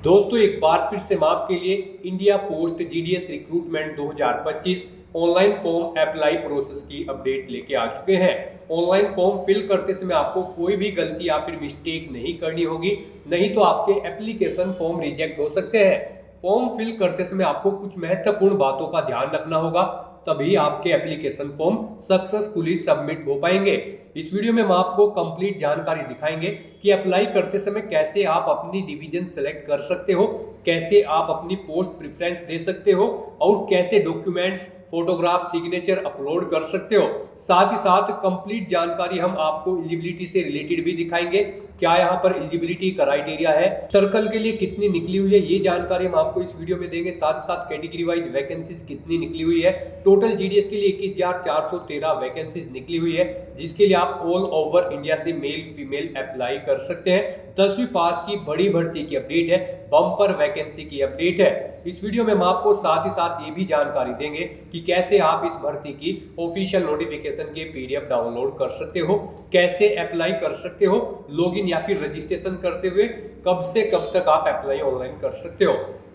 दोस्तों एक बार फिर से हम आपके लिए India post GDS recruitment 2025 online form apply process की अपडेट लेके आ चुके हैं। ऑनलाइन फॉर्म फिल करते समय आपको कोई भी गलती या फिर मिस्टेक नहीं करनी होगी, नहीं तो आपके एप्लीकेशन फॉर्म रिजेक्ट हो सकते हैं। फॉर्म फिल करते समय आपको कुछ महत्वपूर्ण बातों का ध्यान रखना होगा, तभी आपके एप्लीकेशन फॉर्म सक्सेसफुली सबमिट हो पाएंगे। इस वीडियो में हम आपको कंप्लीट जानकारी दिखाएंगे कि अप्लाई करते समय कैसे आप अपनी डिवीजन सेलेक्ट कर सकते हो, कैसे आप अपनी पोस्ट प्रेफरेंस दे सकते हो और कैसे डॉक्यूमेंट्स, फोटोग्राफ, सिग्नेचर अपलोड कर सकते हो। साथ ही साथ कंप्लीट जानकारी हम आपको एलिजिबिलिटी से रिलेटेड भी दिखाएंगे। क्या यहाँ पर एलिजिबिलिटी क्राइटेरिया है, सर्कल के लिए कितनी निकली हुई है, ये जानकारी हम आपको इस वीडियो में देंगे। साथ ही साथ कैटेगरी वाइज वैकेंसीज कितनी निकली हुई है। टोटल जीडीएस के लिए 21,413 वैकेंसीज निकली हुई है, जिसके लिए आप ऑल ओवर इंडिया से मेल फीमेल अप्लाई कर सकते हैं। 10वीं पास की बड़ी भर्ती की अपडेट है, बम्पर वैकेंसी की अपडेट है। इस वीडियो में हम आपको साथ ही साथ ये भी जानकारी देंगे कि कैसे आप इस भर्ती की ऑफिशियल नोटिफिकेशन के पीडीएफ डाउनलोड कर सकते हो, कैसे अप्लाई कर सकते हो, लॉगिन या फिर रजिस्ट्रेशन करते हुए कब से कब तक आप अप्लाई ऑनलाइन कर सकते हो।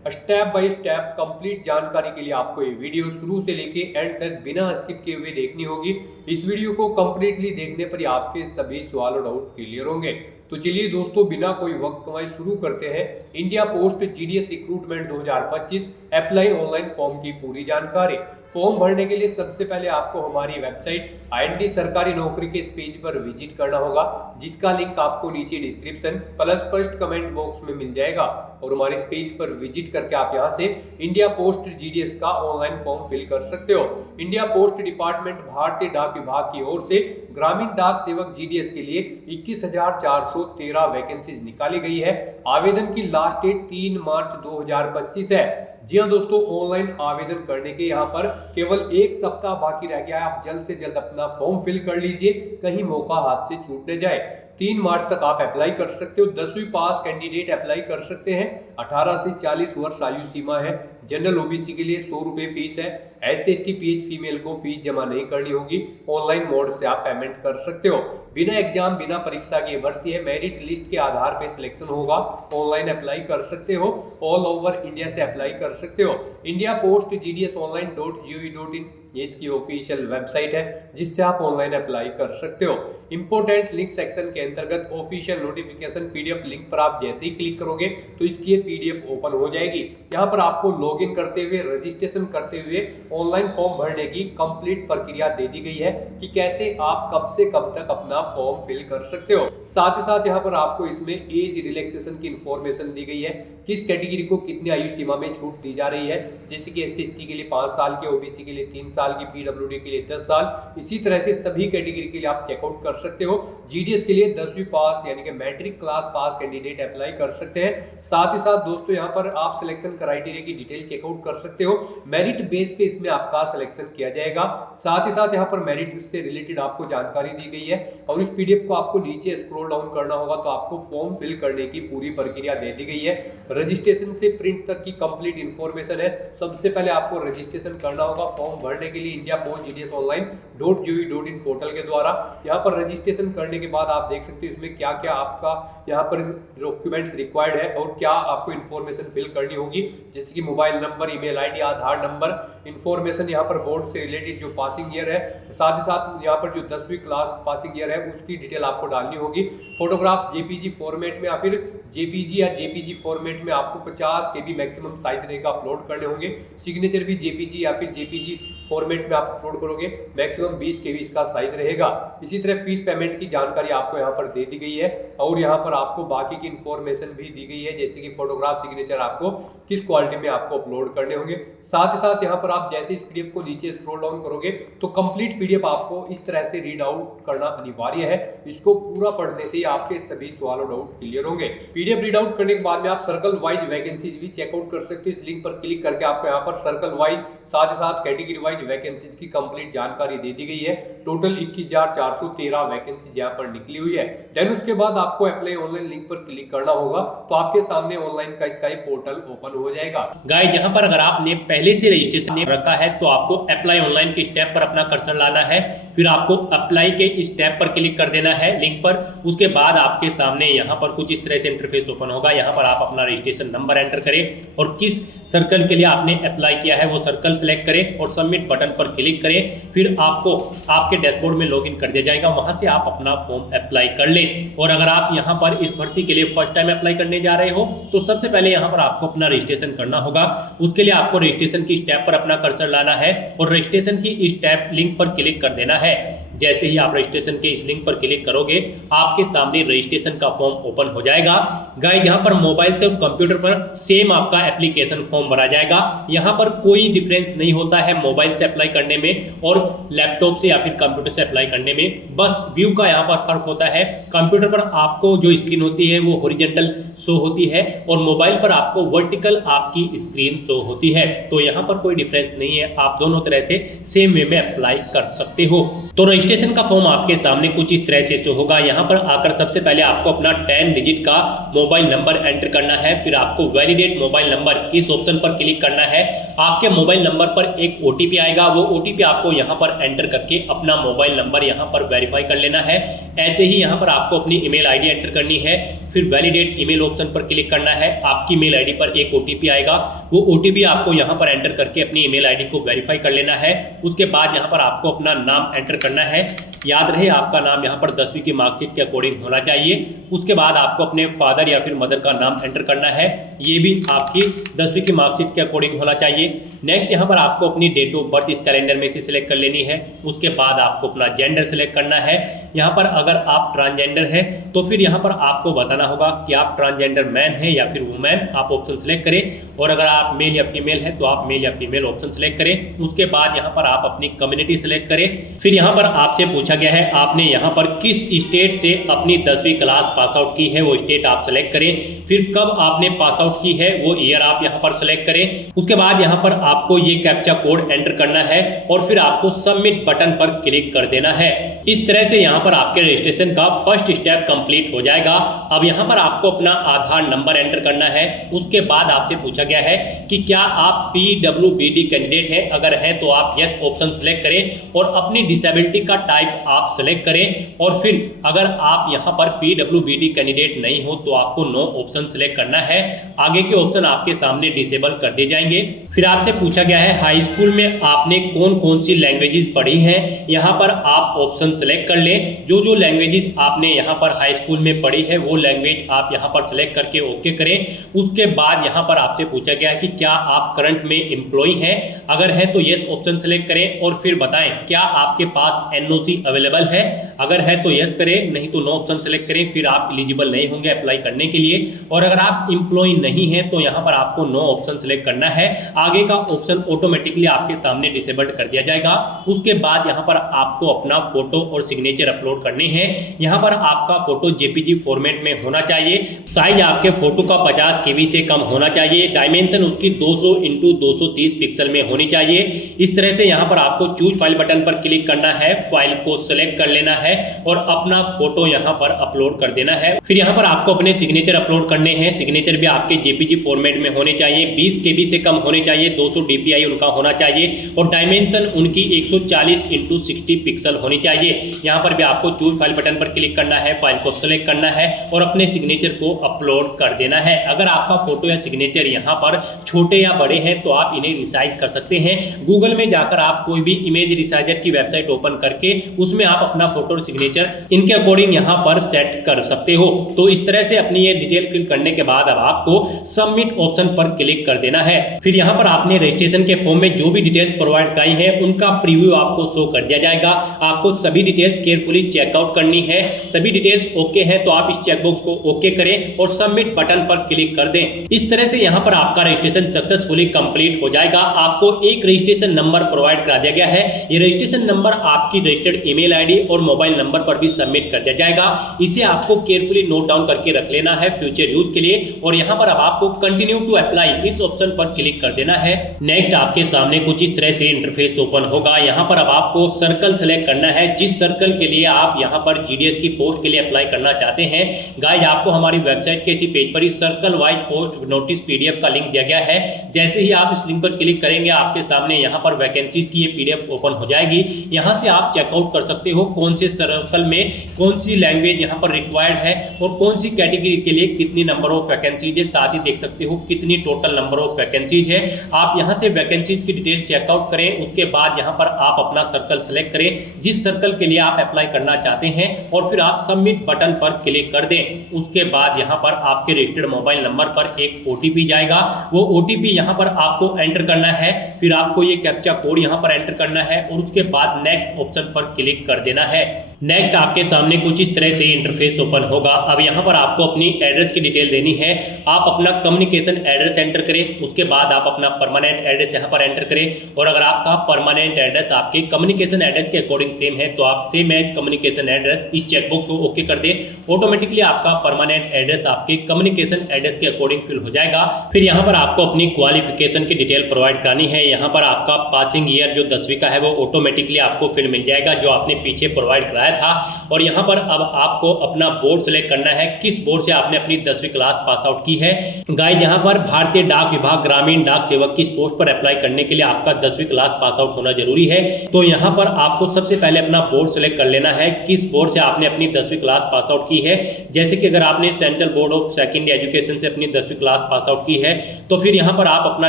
स्टेप बाय स्टेप कंप्लीट जानकारी के लिए आपको ये वीडियो शुरू से लेके एंड तक बिना स्किप किए हुए देखनी होगी। इस वीडियो को कंप्लीटली देखने पर ही आपके सभी सवाल और डाउट क्लियर होंगे। तो चलिए दोस्तों, बिना कोई वक्त कमाए शुरू करते हैं India post GDS recruitment 2025 apply online form की पूरी जानकारी। फॉर्म भरने के लिए सबसे पहले आपको हमारी वेबसाइट आईएनडी सरकारी नौकरी के इस पेज पर विजिट करना होगा, जिसका लिंक आपको नीचे description plus first comment box में मिल जाएगा। और हमारे इस पेज पर विजिट करके आप यहां से इंडिया पोस्ट जीडीएस का ऑनलाइन फॉर्म फिल कर सकते हो। इंडिया पोस्ट डिपार्टमेंट भारतीय डाक विभाग की ओर से ग्रामीण डाक सेवक जीडीएस के लिए 21,413 वैकेंसीज निकाली गई है। आवेदन की लास्ट डेट 3 मार्च 2025 है। जी हाँ दोस्तों, ऑनलाइन आवेदन करने के यहाँ पर केवल एक सप्ताह बाकी रह गया है। आप जल्द से जल्द अपना फॉर्म फिल कर लीजिए, कहीं मौका हाथ से छूट न जाए। 3 मार्च तक आप अप्लाई कर सकते हो। 10वीं पास कैंडिडेट अप्लाई कर सकते हैं। 18 से 40 वर्ष आयु सीमा है। जनरल ओबीसी के लिए 100 रुपए फीस है। SC/ST PH फीमेल को फीस जमा नहीं करनी होगी। ऑनलाइन मोड से आप पेमेंट कर सकते हो। बिना एग्जाम बिना परीक्षा की भर्ती है। मेरिट लिस्ट के आधार पर सिलेक्शन होगा। ऑनलाइन अप्लाई कर सकते हो। ऑल ओवर इंडिया से अप्लाई कर सकते हो। इंडिया पोस्ट GDSonline.gov.in ये इसकी ऑफिशियल वेबसाइट है, जिससे आप ऑनलाइन अप्लाई कर सकते हो। इंपोर्टेंट लिंक सेक्शन के अंतर्गत ऑफिशियल नोटिफिकेशन पीडीएफ लिंक पर आप जैसे ही क्लिक करोगे तो इसकी पीडीएफ ओपन हो जाएगी। यहाँ पर आपको लॉगिन करते हुए, रजिस्ट्रेशन करते हुए ऑनलाइन फॉर्म भरने की कंप्लीट प्रक्रिया दे दी गई है कि कैसे आप कब से कब तक अपना फॉर्म फिल कर सकते हो। साथ ही साथ यहाँ पर आपको इसमें एज रिलैक्सेशन की इंफॉर्मेशन दी गई है, किस कैटेगरी को कितनी आयु सीमा में छूट दी जा रही है। जैसे कि SC/ST के लिए 5 साल के, ओबीसी के लिए 3 साल की, PWD के लिए 10 साल। इसी तरह से सभी कैटेगरी के लिए आप चेकआउट कर सकते हो। जीडीएस के लिए 10वीं पास यानी कि matric class pass candidate apply कर सकते हैं। साथ ही साथ दोस्तों यहाँ पर आप सिलेक्शन क्राइटेरिया की डिटेल चेकआउट कर सकते हो। मेरिट बेस पे इसमें आपका सिलेक्शन किया जाएगा। साथ ही साथ यहाँ पर मेरिट से रिलेटेड आपको जानकारी दी गई है और इस पीडीएफ को आपको नीचे स्क्रॉल डाउन करना होगा तो आपको फॉर्म फिल करने की पूरी प्रक्रिया दे दी गई है। रजिस्ट्रेशन से प्रिंट तक की कंप्लीट इंफॉर्मेशन है। सबसे पहले आपको रजिस्ट्रेशन करना होगा फॉर्म भरने के लिए इंडिया पोस्ट GDSonline.gov.in पोर्टल के द्वारा। यहाँ पर रजिस्ट्रेशन करने के बाद आप देख सकते हो इसमें क्या क्या आपका यहाँ पर डॉक्यूमेंट्स रिक्वायर्ड है और क्या आपको इंफॉर्मेशन फिल करनी होगी, जैसे कि मोबाइल नंबर, ईमेल आईडी, आधार नंबर, इंफॉर्मेशन यहाँ पर बोर्ड से रिलेटेड जो पासिंग ईयर है, साथ ही साथ यहाँ पर जो 10वीं क्लास पासिंग ईयर है उसकी डिटेल आपको डालनी होगी। फोटोग्राफ JPG फॉर्मेट में या फिर JPG या JPG फॉर्मेट में आपको 50 KB मैक्सिमम साइज रहेगा, अपलोड करने होंगे। सिग्नेचर भी JPG या फिर JPG फॉर्मेट में आप अपलोड करोगे, मैक्सिमम 20 KB इसका साइज रहेगा। इसी तरह फीस पेमेंट की जानकारी आपको यहाँ पर दे दी गई है और यहाँ पर आपको बाकी की इंफॉर्मेशन भी दी गई है, जैसे कि फोटोग्राफ, सिग्नेचर आपको किस क्वालिटी में आपको अपलोड करने होंगे। साथ ही साथ यहाँ पर आप जैसे इस पीडीएफ को नीचे स्क्रॉल डाउन करोगे तो कंप्लीट पीडीएफ आपको इस तरह से रीड आउट करना अनिवार्य है। इसको पूरा पढ़ने से ही आपके सभी सवाल और डाउट क्लियर होंगे। पीडीएफ रीड आउट करने के बाद में आप सर्कल वाइज वैकेंसीज भी चेकआउट कर सकते हो। इस लिंक पर क्लिक करके आपको यहाँ पर सर्कल वाइज, साथ ही साथ कैटेगरी वाइज वैकेंसीज की कंप्लीट जानकारी दे दी गई है। टोटल 21,413 वैकेंसीज यहाँ पर निकली हुई है। देन उसके बाद आपको अप्लाई ऑनलाइन लिंक पर क्लिक करना होगा तो आपके सामने ऑनलाइन का इसका पोर्टल ओपन हो जाएगा। गाइस, यहाँ पर अगर आपने पहले से रजिस्ट्रेशन रखा है तो आपको अप्लाई ऑनलाइन के स्टेप पर अपना कर्सर लाना है, फिर आपको अप्लाई के इस टैब पर क्लिक कर देना है लिंक पर उसके बाद आपके सामने यहाँ पर कुछ इस तरह से इंटरफेस ओपन होगा। यहाँ पर आप अपना रजिस्ट्रेशन नंबर एंटर करें और किस सर्कल के लिए आपने अप्लाई किया है वो सर्कल सेलेक्ट करें और सबमिट बटन पर क्लिक करें। फिर आपको आपके डैशबोर्ड में लॉगिन कर दिया जाएगा, वहां से आप अपना फॉर्म अप्लाई कर लें। और अगर आप यहाँ पर इस भर्ती के लिए फर्स्ट टाइम अप्लाई करने जा रहे हो तो सबसे पहले यहाँ पर आपको अपना रजिस्ट्रेशन करना होगा। उसके लिए आपको रजिस्ट्रेशन की स्टेप पर अपना कर्सर लाना है और रजिस्ट्रेशन की स्टेप लिंक पर क्लिक कर देना है। जैसे ही आप रजिस्ट्रेशन के इस लिंक पर क्लिक करोगे आपके सामने रजिस्ट्रेशन का फॉर्म ओपन हो जाएगा। गाइस यहाँ पर मोबाइल से कंप्यूटर पर सेम आपका एप्लीकेशन फॉर्म भरा जाएगा। यहाँ पर कोई डिफरेंस नहीं होता है मोबाइल से अप्लाई करने में और लैपटॉप से या फिर कंप्यूटर से अप्लाई करने में, बस व्यू का यहाँ पर फर्क होता है। कंप्यूटर पर आपको जो स्क्रीन होती है वो हॉरिजॉन्टल शो होती है और मोबाइल पर आपको वर्टिकल आपकी स्क्रीन शो होती है। तो यहाँ पर कोई डिफरेंस नहीं है, आप दोनों तरह से सेम वे में अप्लाई कर सकते हो। तो रजिस्ट्रेशन का फॉर्म आपके सामने कुछ इस तरह से शो होगा। यहाँ पर आकर सबसे पहले आपको अपना 10 डिजिट का मोबाइल नंबर एंटर करना है। फिर आपको वैलिडेट मोबाइल नंबर इस ऑप्शन पर क्लिक करना है। आपके मोबाइल नंबर पर एक OTP आएगा, वो OTP आपको यहाँ पर एंटर करके अपना मोबाइल नंबर यहाँ पर वेरीफाई कर लेना है। ऐसे ही यहाँ पर आपको अपनी ईमेल आईडी एंटर करनी है। फिर वैलिडेट ईमेल ऑप्शन पर क्लिक करना है। आपकी ईमेल आईडी पर एक OTP आएगा, वो OTP आपको यहाँ पर एंटर करके अपनी ईमेल आईडी को वेरीफाई कर लेना है। उसके बाद यहाँ पर आपको अपना नाम एंटर करना है। याद रहे आपका नाम यहाँ पर 10वीं की मार्कशीट के अकॉर्डिंग होना चाहिए। उसके बाद आपको अपने फादर या फिर मदर का नाम एंटर करना है, ये भी आपकी 10वीं की मार्कशीट के अकॉर्डिंग होना चाहिए। नेक्स्ट यहाँ पर आपको अपनी डेट ऑफ बर्थ इस कैलेंडर में से सिलेक्ट कर लेनी है। उसके बाद आपको अपना जेंडर सिलेक्ट करना है। यहाँ पर अगर आप ट्रांसजेंडर है तो फिर यहाँ पर आपको बताना होगा कि आप ट्रांसजेंडर मैन है या फिर वुमेन, आप ऑप्शन सिलेक्ट करें। और अगर आप मेल या फीमेल है तो आप मेल या फीमेल ऑप्शन सिलेक्ट करें। उसके बाद यहाँ पर आप अपनी कम्युनिटी सिलेक्ट करें। फिर यहाँ पर आपसे पूछा गया है आपने यहाँ पर किस स्टेट से अपनी 10वीं क्लास पास आउट की है, वो स्टेट आप सिलेक्ट करें। फिर कब आपने पास आउट की है वो ईयर आप यहाँ पर सिलेक्ट करें। उसके बाद यहाँ पर आपको ये कैप्चा कोड एंटर करना है और फिर आपको सबमिट बटन पर क्लिक कर देना है। इस तरह से यहाँ पर आपके रजिस्ट्रेशन का फर्स्ट स्टेप कंप्लीट हो जाएगा। अब यहाँ पर आपको अपना आधार नंबर एंटर करना है। उसके बाद आपसे पूछा गया है कि क्या आप PWBD कैंडिडेट हैं, अगर है तो आप यस ऑप्शन सिलेक्ट करें और अपनी डिसेबिलिटी का टाइप आप सिलेक्ट करें। और फिर अगर आप यहाँ पर PWBD कैंडिडेट नहीं हो तो आपको नो ऑप्शन सिलेक्ट करना है। आगे के ऑप्शन आपके सामने डिसेबल कर दिए जाएंगे। फिर आपसे पूछा गया है हाई स्कूल में आपने कौन कौन सी लैंग्वेजेस पढ़ी हैं, यहाँ पर आप ऑप्शन सिलेक्ट कर लें। जो जो लैंग्वेजेस आपने यहाँ पर हाई स्कूल में पढ़ी है वो लैंग्वेज आप यहाँ पर सिलेक्ट करके ओके करें। उसके बाद यहाँ पर आपसे पूछा गया है कि क्या आप करंट में एम्प्लॉय हैं, अगर है तो यस ऑप्शन सिलेक्ट करें और फिर बताएं क्या आपके पास NOC अवेलेबल है, अगर है तो यस करें, नहीं तो नो ऑप्शन सिलेक्ट करें। फिर आप एलिजिबल नहीं होंगे अप्लाई करने के लिए। और अगर आप एम्प्लॉय नहीं है तो यहाँ पर आपको नो ऑप्शन सिलेक्ट करना है। आगे का ऑप्शन ऑटोमेटिकली आपके सामने डिसेबल्ड कर दिया जाएगा। उसके बाद यहाँ पर आपको अपना फोटो और सिग्नेचर अपलोड करने हैं। यहाँ पर आपका फोटो JPG फॉर्मेट में होना चाहिए। साइज आपके फोटो का 50 KB से कम होना चाहिए। डायमेंशन उसकी 200 × 230 पिक्सल में होनी चाहिए। इस तरह से यहाँ पर आपको चूज फाइल बटन पर क्लिक करना है, फाइल को सिलेक्ट कर लेना है और अपना फोटो यहाँ पर अपलोड कर देना है। फिर यहाँ पर आपको अपने सिग्नेचर अपलोड करने हैं। सिग्नेचर भी आपके JPG फॉर्मेट में होने चाहिए, 20 KB से कम होने चाहिए, 200 DPI उनका होना चाहिए और डायमेंशन उनकी 140 × 60 पिक्सल होनी चाहिए। यहाँ पर भी आपको चूज फाइल बटन पर क्लिक करना है, फाइल को सिलेक्ट करना है और अपने सिग्नेचर को अपलोड कर देना है। अगर आपका फोटो या सिग्नेचर यहाँ पर छोटे या बड़े हैं तो आप इन्हें रिसाइज कर सकते हैं। गूगल में जाकर आप कोई भी इमेज रिसाइजर की वेबसाइट ओपन करके उसमें आप अपना फोटो और सिग्नेचर इनके अकॉर्डिंग यहाँ पर सेट कर सकते हो। तो इस तरह से अपनी ये डिटेल फिल करने के बाद अब आपको सबमिट ऑप्शन पर क्लिक कर देना है। फिर यहाँ पर आपने रजिस्ट्रेशन के फॉर्म में जो भी डिटेल्स प्रोवाइड कराई है उनका प्रीव्यू आपको शो कर दिया जाएगा। आपको सभी डिटेल्स केयरफुली चेकआउट करनी है। सभी डिटेल्स ओके हैं तो आप इस चेकबॉक्स को ओके करें और सबमिट बटन पर क्लिक कर दें। इस तरह से यहाँ पर आपका रजिस्ट्रेशन सक्सेसफुली कंप्लीट हो जाएगा। आपको एक रजिस्ट्रेशन नंबर प्रोवाइड करा दिया गया है। ये रजिस्ट्रेशन नंबर आपकी रजिस्टर्ड ईमेल आईडी और मोबाइल नंबर पर भी सबमिट कर दिया जाएगा। इसे आपको केयरफुली नोट डाउन करके रख लेना है फ्यूचर यूज के लिए। और यहाँ पर अब आपको कंटिन्यू टू अप्लाई इस ऑप्शन पर क्लिक कर देना है। नेक्स्ट आपके सामने कुछ इस तरह से इंटरफेस ओपन होगा। यहाँ पर अब आपको सर्कल सेलेक्ट करना है, जिस सर्कल के लिए आप यहाँ पर GDS की पोस्ट के लिए अप्लाई करना चाहते हैं। गाइस आपको हमारी वेबसाइट के इसी पेज पर इस circle wise post notice PDF का लिंक दिया गया है। जैसे ही आप इस लिंक पर क्लिक करेंगे आपके सामने यहाँ पर वैकेंसीज की ये PDF ओपन हो जाएगी। यहाँ से आप चेकआउट कर सकते हो कौन से सर्कल में कौन सी लैंग्वेज यहाँ पर रिक्वायर्ड है और कौन सी कैटेगरी के लिए कितनी नंबर ऑफ वैकेंसीज है, साथ ही देख सकते हो कितनी टोटल नंबर ऑफ वैकेंसीज है। आप यहाँ से वैकेंसीज की डिटेल चेकआउट करें, उसके बाद यहाँ पर आप अपना सर्कल सेलेक्ट करें जिस सर्कल के लिए आप अप्लाई करना चाहते हैं और फिर आप सबमिट बटन पर क्लिक कर दें। उसके बाद यहाँ पर आपके रजिस्टर्ड मोबाइल नंबर पर एक OTP जाएगा, वो OTP यहाँ पर आपको एंटर करना है, फिर आपको ये कैप्चा कोड यहाँ पर एंटर करना है और उसके बाद नेक्स्ट ऑप्शन पर क्लिक कर देना है। नेक्स्ट आपके सामने कुछ इस तरह से इंटरफेस ओपन होगा। अब यहाँ पर आपको अपनी एड्रेस की डिटेल देनी है। आप अपना कम्युनिकेशन एड्रेस एंटर करें, उसके बाद आप अपना परमानेंट एड्रेस यहाँ पर एंटर करें और अगर आपका परमानेंट एड्रेस आपके कम्युनिकेशन एड्रेस के अकॉर्डिंग सेम है तो आप सेम एज कम्युनिकेशन एड्रेस इस चेकबॉक्स को ओके कर दें। ऑटोमेटिकली आपका परमानेंट एड्रेस आपके कम्युनिकेशन एड्रेस के अकॉर्डिंग फिल हो जाएगा। फिर यहाँ पर आपको अपनी क्वालिफिकेशन की डिटेल प्रोवाइड करानी है। यहाँ पर आपका पासिंग ईयर जो 10वीं का है वो ऑटोमेटिकली आपको फिर मिल जाएगा जो आपने पीछे प्रोवाइड कराया था। और यहाँ पर अब आपको अपना बोर्ड सेलेक्ट करना है, किस बोर्ड से आपने अपनी 10वीं क्लास पास आउट की है। गाइस यहाँ पर भारतीय डाक विभाग ग्रामीण डाक सेवक की इस पोस्ट पर अप्लाई करने के लिए आपका 10वीं क्लास पास आउट होना जरूरी है। तो यहाँ पर आपको सबसे पहले अपना बोर्ड सेलेक्ट कर लेना है, किस बोर्ड से आपने अपनी 10वीं क्लास पास आउट की है। जैसे कि अगर आपने central board of secondary education से अपनी 10वीं क्लास पास आउट की है तो फिर यहाँ पर आप अपना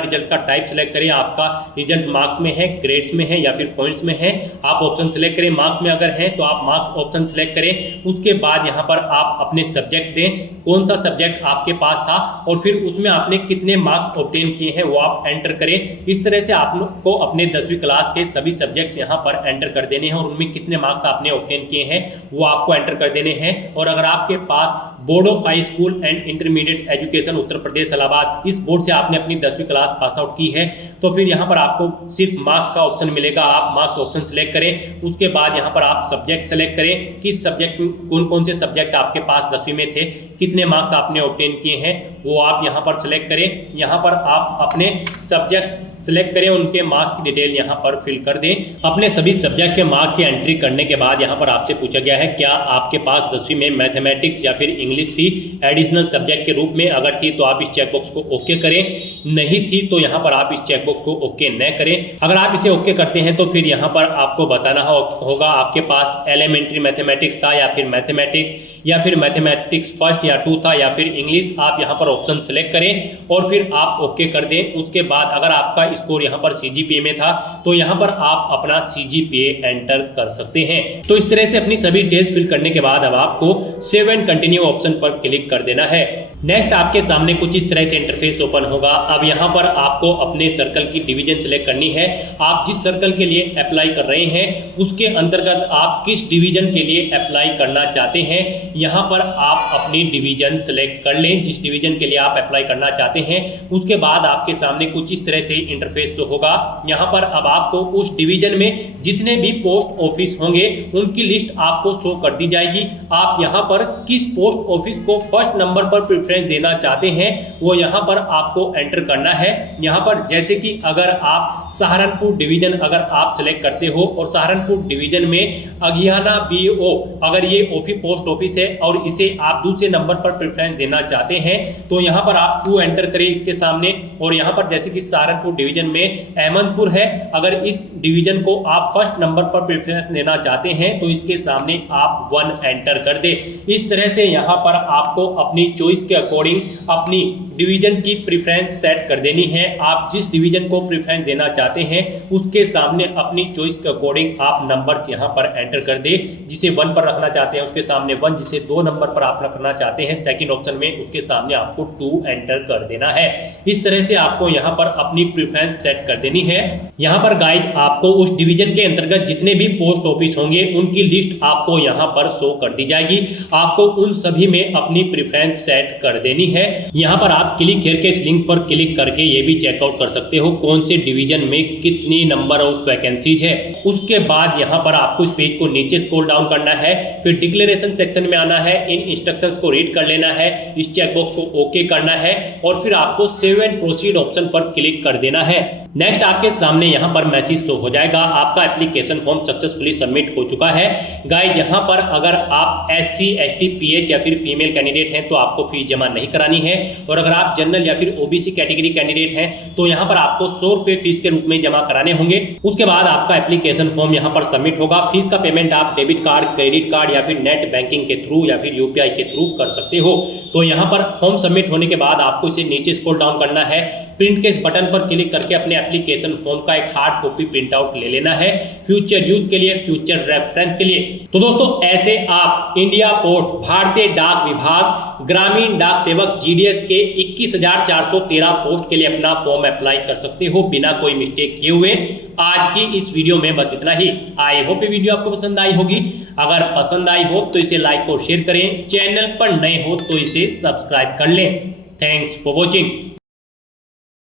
रिजल्ट का टाइप सेलेक्ट करें, आपका रिजल्ट मार्क्स में है, ग्रेड्स में है या फिर पॉइंट्स में है। आप ऑप्शन सेलेक्ट करें, मार्क्स में अगर है तो आप मार्क्स ऑप्शन सेलेक्ट करें। उसके बाद यहाँ पर आप अपने सब्जेक्ट दें, कौन सा सब्जेक्ट आपके पास था और फिर उसमें आपने कितने मार्क्स ऑब्टेन किए हैं वो आप एंटर करें। इस तरह से आपको अपने 10वीं क्लास के सभी सब्जेक्ट्स यहाँ पर एंटर कर देने हैं और उनमें कितने मार्क्स आपने ऑब्टेन किए हैं वो आपको एंटर कर देने हैं। और अगर आपके पास board of high school and intermediate education Uttar Pradesh Allahabad इस बोर्ड से आपने अपनी 10वीं क्लास पास आउट की है तो फिर यहाँ पर आपको सिर्फ मार्क्स का ऑप्शन मिलेगा। आप मार्क्स ऑप्शन सेलेक्ट करें, उसके बाद यहाँ पर आप सब्जेक्ट सेलेक्ट करें, किस सब्जेक्ट कौन से सब्जेक्ट आपके पास 10वीं में थे, कितने मार्क्स आपने ऑब्टेन किए हैं वो आप यहाँ पर सेलेक्ट करें। यहाँ पर आप अपने सब्जेक्ट्स सेलेक्ट करें, उनके मार्क्स की डिटेल यहाँ पर फिल कर दें। अपने सभी सब्जेक्ट के मार्क्स की एंट्री करने के बाद यहाँ पर आपसे पूछा गया है क्या आपके पास 10वीं में मैथमेटिक्स या फिर इंग्लिश थी एडिशनल सब्जेक्ट के रूप में। अगर थी तो आप इस चेकबॉक्स को ओके करें, नहीं थी तो यहाँ पर आप इस चेकबॉक्स को ओके न करें। अगर आप इसे ओके करते हैं तो फिर यहाँ पर आपको बताना होगा आपके पास एलिमेंट्री मैथमेटिक्स था या फिर मैथमेटिक्स या फिर मैथमेटिक्स फर्स्ट या 2 था या फिर इंग्लिश। आप यहाँ पर ऑप्शन सेलेक्ट करें और फिर आप ओके कर दें। उसके बाद अगर आपका स्कोर यहाँ पर CGPA में था तो यहाँ पर आप अपना CGPA एंटर कर सकते हैं। तो इस तरह से अपनी सभी डिटेल्स फिल करने के बाद अब आपको सेव एंड कंटिन्यू ऑप्शन पर क्लिक कर देना है। नेक्स्ट आपके सामने कुछ इस तरह से इंटरफेस ओपन होगा। अब यहाँ पर आपको अपने सर्कल की डिवीजन सेलेक्ट करनी है। आप जिस सर्कल के लिए अप्लाई कर रहे हैं उसके अंतर्गत आप किस डिवीजन के लिए अप्लाई करना चाहते हैं यहाँ पर आप अपनी डिवीजन सेलेक्ट कर लें, जिस डिवीजन के लिए आप अप्लाई करना चाहते हैं। उसके बाद आपके सामने कुछ इस तरह से इंटरफेस तो होगा। यहाँ पर अब आपको उस डिवीजन में जितने भी पोस्ट ऑफिस होंगे उनकी लिस्ट आपको शो कर दी जाएगी। आप यहाँ पर किस पोस्ट ऑफिस को फर्स्ट नंबर पर प्रेफरेंस देना चाहते हैं वो यहाँ पर आपको एंटर करना है। यहाँ पर जैसे कि अगर आप सहारनपुर डिवीजन अगर आप सेलेक्ट करते हो और सहारनपुर डिवीजन में अगियाना BO अगर ये पोस्ट ऑफिस है और इसे आप दूसरे नंबर पर प्रेफरेंस देना चाहते हैं तो यहाँ पर आप 2 एंटर करें इसके सामने। और यहाँ पर जैसे कि सहारनपुर डिवीजन में अहमदपुर है, अगर इस डिवीजन को आप फर्स्ट नंबर पर प्रेफरेंस देना चाहते हैं तो इसके सामने आप 1 एंटर कर दे। इस तरह से यहाँ पर आपको अपनी चॉइस के अकॉर्डिंग अपनी डिवीजन की प्रेफरेंस सेट कर देनी है। आप जिस डिवीजन को प्रेफरेंस देना चाहते हैं उसके सामने अपनी चॉइस के अकॉर्डिंग आप नंबर्स यहाँ पर एंटर कर दे। जिसे 1 पर रखना चाहते हैं उसके सामने 1, जिसे 2 नंबर पर आप रखना चाहते हैं सेकंड ऑप्शन में उसके सामने आपको 2 एंटर कर देना है। इस तरह से आपको यहाँ पर अपनी प्रेफरेंस सेट कर देनी है। यहाँ पर गाइड आपको उस डिवीजन के अंतर्गत जितने भी पोस्ट ऑफिस होंगे उनकी लिस्ट आपको यहाँ पर शो कर दी जाएगी। आपको उन सभी में अपनी प्रेफरेंस सेट कर देनी है। यहाँ पर आप क्लिक हियर के इस लिंक पर क्लिक करके ये भी चेकआउट कर सकते हो कौन से डिवीजन में कितनी नंबर ऑफ वैकेंसीज है। उसके बाद यहाँ पर आपको इस पेज को नीचे स्क्रॉल डाउन करना है, फिर डिक्लेरेशन सेक्शन में आना है, इन इंस्ट्रक्शंस को रीड कर लेना है, इस चेकबॉक्स को ओके करना है और फिर आपको सेव एंड प्रोसीड ऑप्शन पर क्लिक कर देना है। नेक्स्ट आपके सामने यहाँ पर मैसेज शो हो जाएगा, आपका एप्लीकेशन फॉर्म सक्सेसफुली सबमिट हो चुका है। गाइस यहाँ पर अगर आप SC ST PH या फिर फीमेल कैंडिडेट हैं तो आपको फीस जमा नहीं करानी है, और अगर आप जनरल या फिर OBC कैटेगरी कैंडिडेट हैं तो यहाँ पर आपको 100 रुपये फीस के रूप में जमा कराने होंगे। उसके बाद आपका एप्लीकेशन फॉर्म यहाँ पर सबमिट होगा। फीस का पेमेंट आप डेबिट कार्ड, क्रेडिट कार्ड या फिर नेट बैंकिंग के थ्रू या फिर UPI के थ्रू कर सकते हो। तो यहाँ पर फॉर्म सबमिट होने के बाद आपको इसे नीचे स्क्रॉल डाउन करना है, प्रिंट के इस बटन पर क्लिक करके अपने एप्लीकेशन फॉर्म का एक हार्ड कॉपी प्रिंट आउट ले लेना है, फ्यूचर यूज के लिए, फ्यूचर रेफरेंस के लिए। तो दोस्तों ऐसे आप इंडिया पोस्ट भारतीय डाक विभाग ग्रामीण डाक सेवक GDS के 21,413 पोस्ट के लिए अपना फॉर्म अप्लाई कर सकते हो बिना कोई मिस्टेक किए हुए। आज की इस वीडियो में बस इतना ही। आई होप ये वीडियो आपको पसंद आई होगी। अगर पसंद आई हो तो इसे लाइक और शेयर करें, चैनल पर नए हो तो इसे सब्सक्राइब कर लें। Thanks for watching.